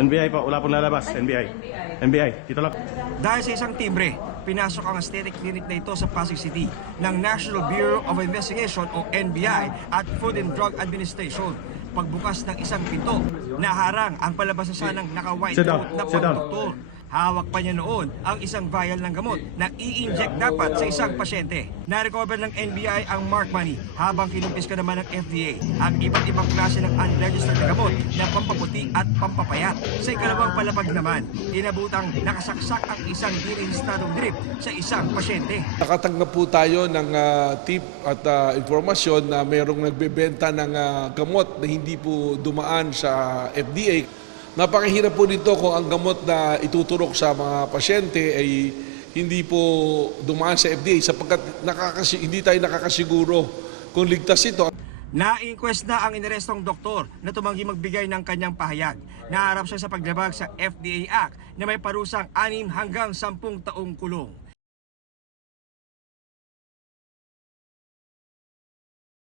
NBI po, wala pong lalabas. NBI. NBI, dito lang. Dahil sa isang timbre, pinasok ang aesthetic clinic na ito sa Pasig City ng National Bureau of Investigation o NBI at Food and Drug Administration. Pagbukas ng isang pinto, naharang ang palabas na sanang naka-white coat na pang-doktor. Hawak pa niya noon ang isang vial ng gamot na i-inject dapat sa isang pasyente. Na-recover ng NBI ang mark money habang kinumpis ka naman ng FDA ang iba't ibang klase ng unregistered na gamot na pampaputi at pampapayat. Sa ikalawang palapag naman, inabutang nakasaksak ang isang direhistradong drip sa isang pasyente. Nakatanggap po tayo ng tip at informasyon na mayroong nagbebenta ng gamot na hindi po dumaan sa FDA. Napakahirap po nito kung ang gamot na ituturok sa mga pasyente ay hindi po dumaan sa FDA sapagkat hindi tayo nakakasiguro kung ligtas ito. Na-inquest na ang inarestong doktor na tumanggi magbigay ng kanyang pahayag. Naharap siya sa paglabag sa FDA Act na may parusang 6 hanggang 10 taong kulong.